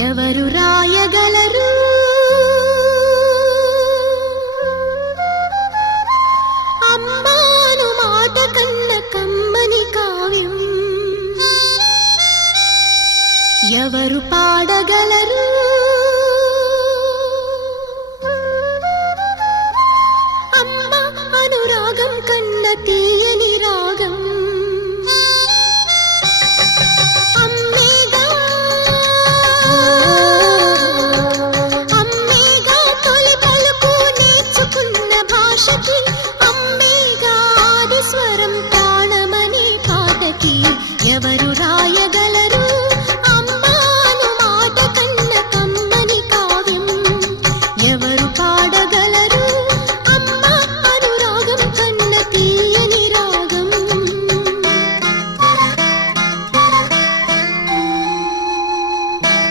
ఎవరు రాయగలరు అమ్మాను మాట కన్న కమ్మని కావ్యం ఎవరు పాడగలరు అమ్మ అనురాగం కన్న